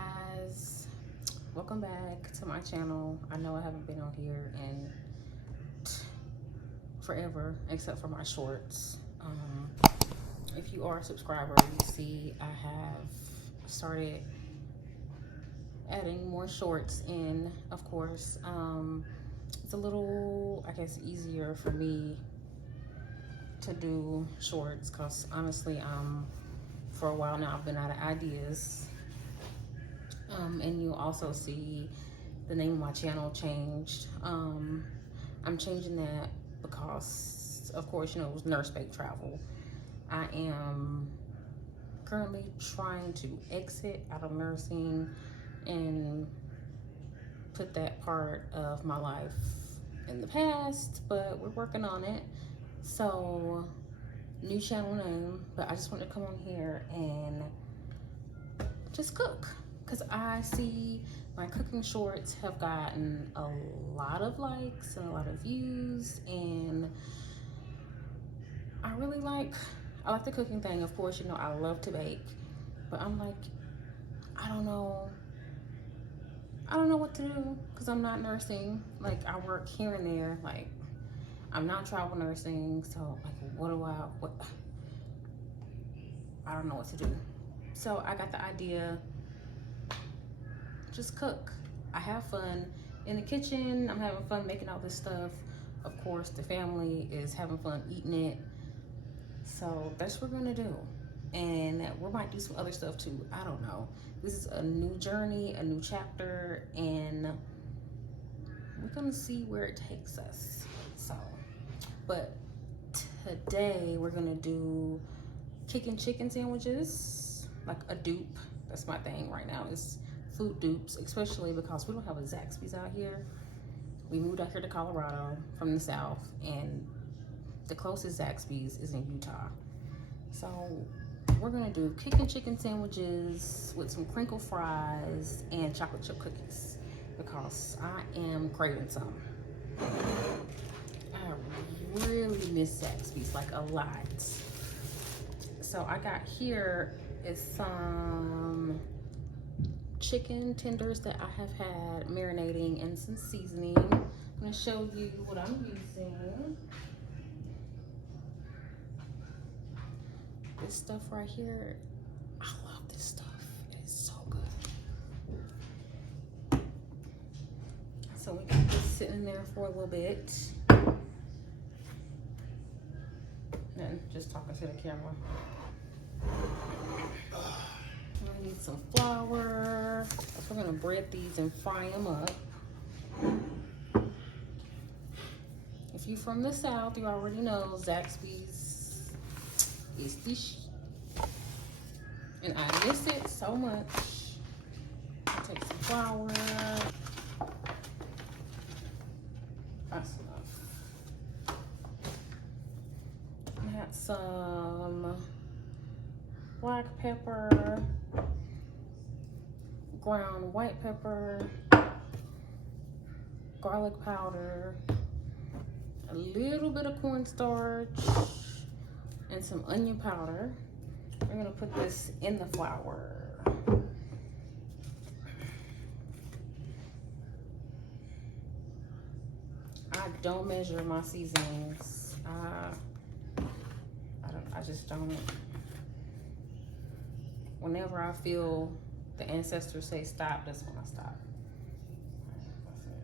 guys, welcome back to my channel. I know I haven't been on here in forever except for my shorts. If you are a subscriber, you see I have started adding more shorts in, of course. It's a little, I guess, easier for me to do shorts because honestly, for a while now I've been out of ideas. And you also see the name of my channel changed. I'm changing that because, of course, you know, it was nurse paid travel. I am currently trying to exit out of nursing and put that part of my life in the past, but we're working on it. So, new channel name, but I just want to come on here and just cook. Because I see my cooking shorts have gotten a lot of likes and a lot of views, and I like the cooking thing. Of course, you know, I love to bake, but I'm like, I don't know what to do because I'm not nursing. Like, I work here and there. Like, I'm not travel nursing, so like, I don't know what to do. So I got the idea, just cook. I have fun in the kitchen. I'm having fun making all this stuff. Of course, the family is having fun eating it. So that's what we're gonna do. And we might do some other stuff too. I don't know. This is a new journey, a new chapter, and we're gonna see where it takes us. So, but today we're gonna do Kickin chicken sandwiches, like a dupe. That's my thing right now, is food dupes, especially because we don't have a Zaxby's out here. We moved out here to Colorado from the South, and the closest Zaxby's is in Utah. So we're gonna do Kickin chicken sandwiches with some crinkle fries and chocolate chip cookies because I am craving some. I really miss Zaxby's, like a lot. So I got here is some chicken tenders that I have had marinating and some seasoning. I'm gonna show you what I'm using. This stuff right here, I love this stuff. It's so good. So we got this sitting there for a little bit. And just talking to the camera. I need some flour. We're gonna bread these and fry them up. If you're from the South, you already know Zaxby's is the shit. And I miss it so much. I'll take some flour. That's enough. I had some black pepper, ground white pepper, garlic powder, a little bit of cornstarch, and some onion powder. We're gonna put this in the flour. I don't measure my seasonings. I just don't. Whenever I feel the ancestors say stop, that's when I stop. That's it.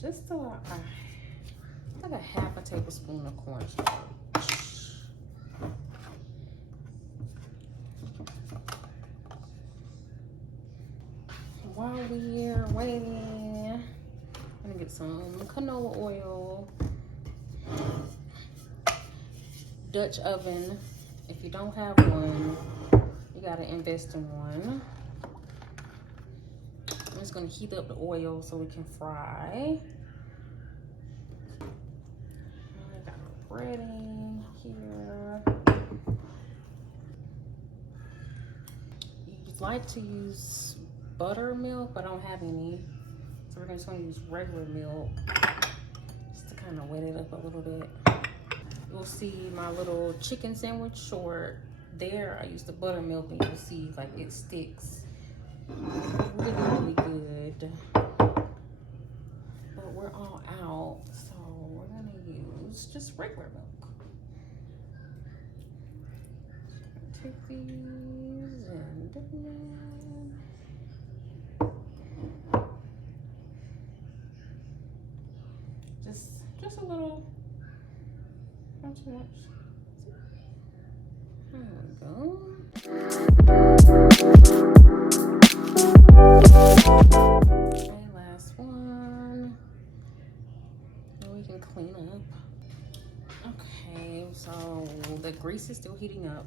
Just like a half a tablespoon of cornstarch. While we're waiting, I'm gonna get some canola oil. Dutch oven. If you don't have one, you gotta invest in one. I'm just gonna heat up the oil so we can fry. I got my breading here. like to use buttermilk, but I don't have any. So we're just gonna use regular milk just to kind of wet it up a little bit. You'll see my little chicken sandwich short there. I use the buttermilk and you'll see like it sticks really, really good. But we're all out, so we're gonna use just regular milk. Take these and dip them in. Just a little, not too much. There we go. Okay, last one. And we can clean up. Okay, so the grease is still heating up.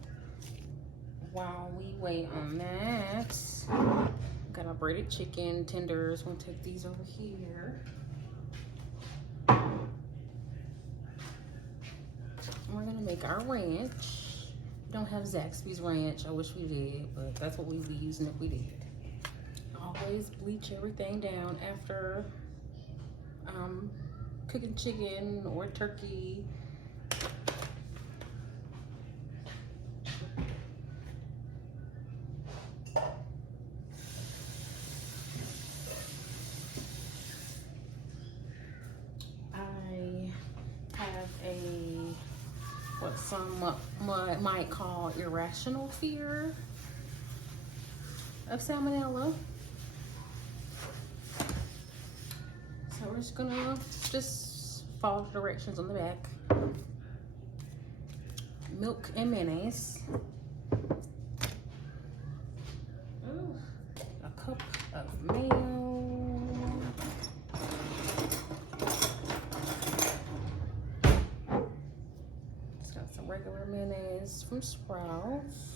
While we wait on that, got our breaded chicken tenders. We'll take these over here. We're gonna make our ranch. We don't have Zaxby's ranch. I wish we did, but that's what we'd be using if we did. Always bleach everything down after cooking chicken or turkey. What some might call irrational fear of salmonella. So we're just gonna follow the directions on the back. Milk and mayonnaise. Ooh, a cup of mayo. Regular mayonnaise from Sprouts.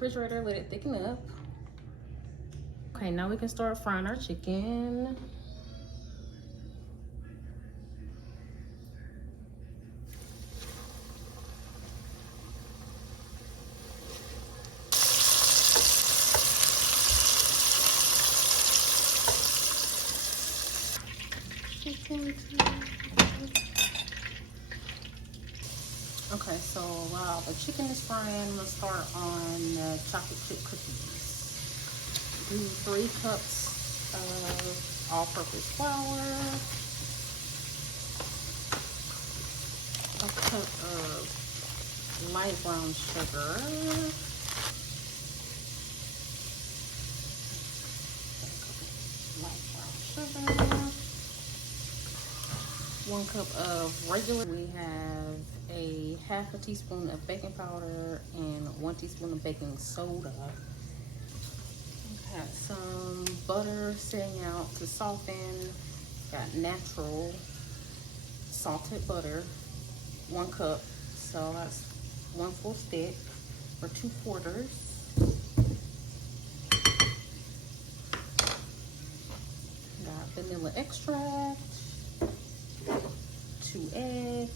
Refrigerator, let it thicken up. Okay, now we can start frying our chicken. Okay, so while the chicken is frying, I'm gonna start on chocolate chip cookies. Do 3 cups of all-purpose flour, a cup of light brown sugar, light brown sugar, 1 cup of regular. We have a half a teaspoon of baking powder and 1 teaspoon of baking soda. Got some butter sitting out to soften. Got natural salted butter, 1 cup. So that's 1 full stick or 2/4. Got vanilla extract, 2 eggs.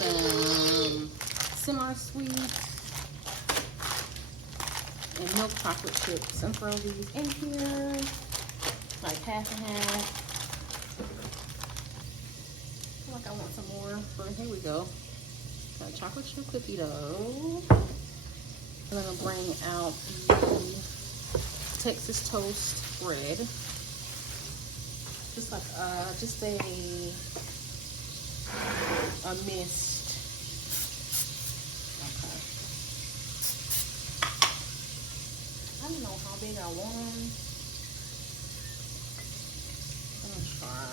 Some semi-sweet and milk chocolate chips and throw these in here, like half and half. I feel like I want some more, but here we go. Got chocolate chip cookie dough. I'm gonna bring out the Texas toast bread. just like just a mist. Okay. I don't know how big I want them. I'm gonna try.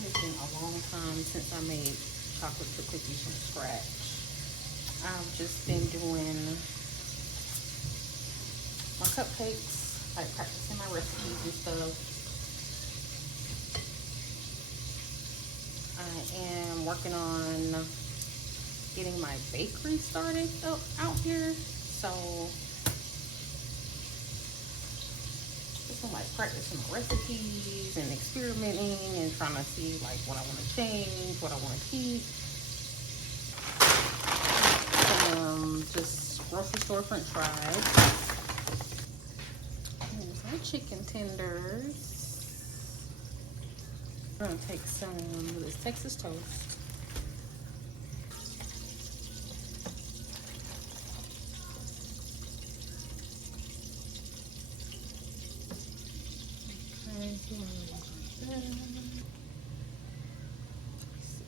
It's been a long time since I made chocolate chip cookies from scratch. I've just been doing my cupcakes, like practicing my recipes and stuff. I am working on getting my bakery started out here. So just been like practicing my recipes and experimenting and trying to see like what I want to change, what I want to keep. Just grocery store french fries. Here's my chicken tenders. I'm gonna take some of this Texas toast.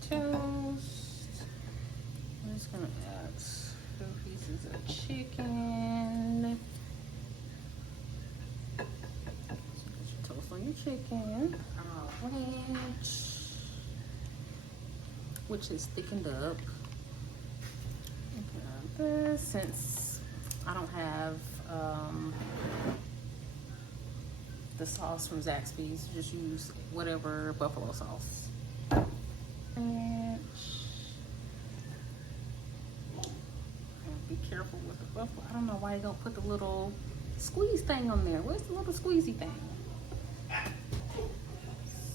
Toast. I'm just gonna add 2 pieces of chicken. So put your toast on your chicken. Which is thickened up. Okay, since I don't have the sauce from Zaxby's, just use whatever buffalo sauce. Be careful with the buffalo. I don't know why you don't put the little squeeze thing on there. Where's the little squeezy thing?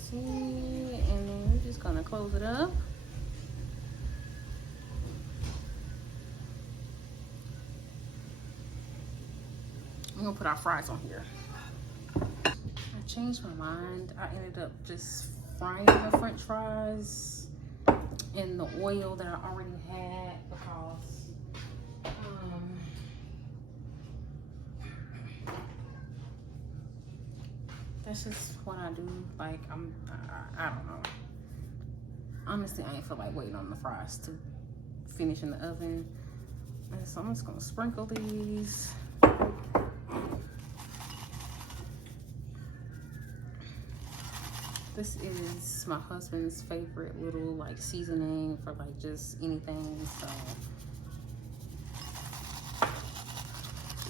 See, and then you're just gonna close it up. I'm gonna put our fries on here. I changed my mind. I ended up just frying the french fries in the oil that I already had because that's just what I do. Like I don't know. Honestly, I ain't feel like waiting on the fries to finish in the oven. And so I'm just gonna sprinkle these. This is my husband's favorite little like seasoning for like just anything. So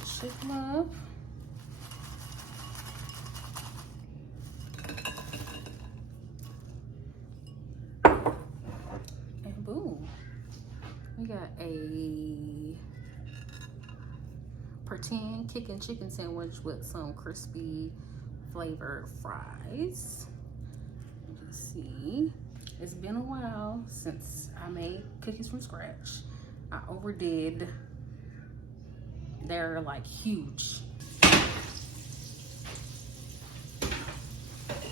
shake them up. And boom. We got a pretend Kickin chicken sandwich with some crispy flavored fries. See, it's been a while since I made cookies from scratch. I overdid. They're like huge.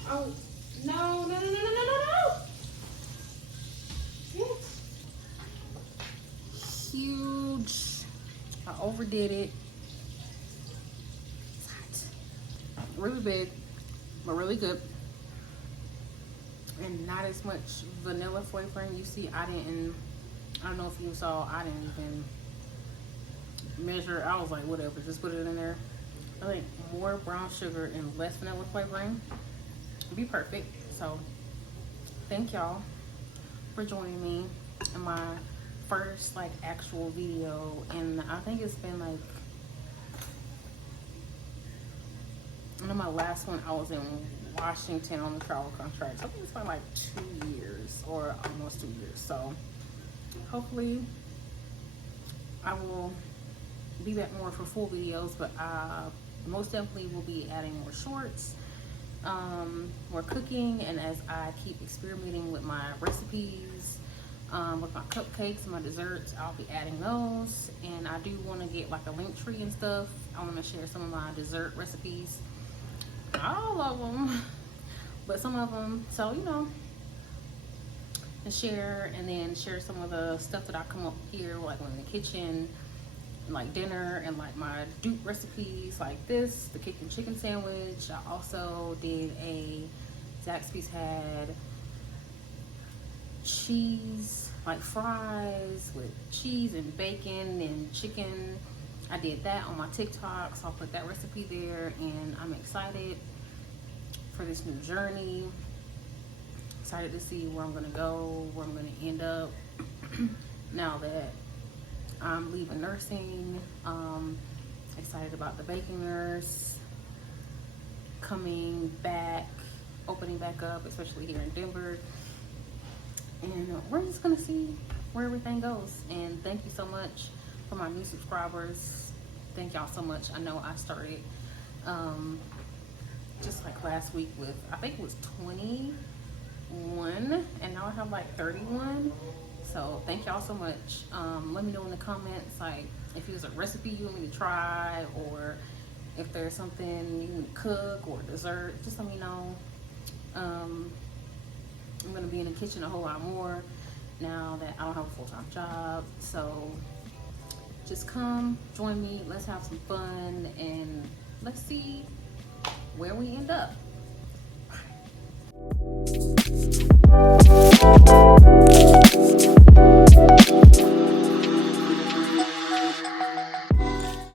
Oh no, no, no, no, no, no, no, no. Huge. I overdid it. It's hot. Really big, but really good. And not as much vanilla flavoring. You see, I don't know if you saw, I didn't even measure. I was like, whatever, just put it in there. I think more brown sugar and less vanilla flavoring would be perfect. So thank y'all for joining me in my first like actual video. And I think it's been like, I know my last one I was in Washington on the travel contract. I think it's been like 2 years or almost 2 years. So hopefully I will be back more for full videos, but I most definitely will be adding more shorts, more cooking, and as I keep experimenting with my recipes, with my cupcakes and my desserts, I'll be adding those. And I do want to get like a link tree and stuff. I want to share some of my dessert recipes. Not all of them, but some of them. So, you know, and share, and then share some of the stuff that I come up here, like in the kitchen, like dinner and like my dupe recipes like this, the Kickin chicken sandwich. I also did a Zaxby's had cheese, like fries with cheese and bacon and chicken. I did that on my TikTok, so I'll put that recipe there, and I'm excited for this new journey. Excited to see where I'm gonna go, where I'm gonna end up now that I'm leaving nursing. Excited about the baking nurse coming back, opening back up, especially here in Denver. And we're just gonna see where everything goes. And thank you so much for my new subscribers. Thank y'all so much. I know I started just like last week with, I think it was 21, and now I have like 31. So thank y'all so much. Let me know in the comments, like if there's a recipe you want me to try, or if there's something you want to cook or dessert, just let me know. I'm gonna be in the kitchen a whole lot more now that I don't have a full-time job. So just come join me, let's have some fun, and let's see where we end up.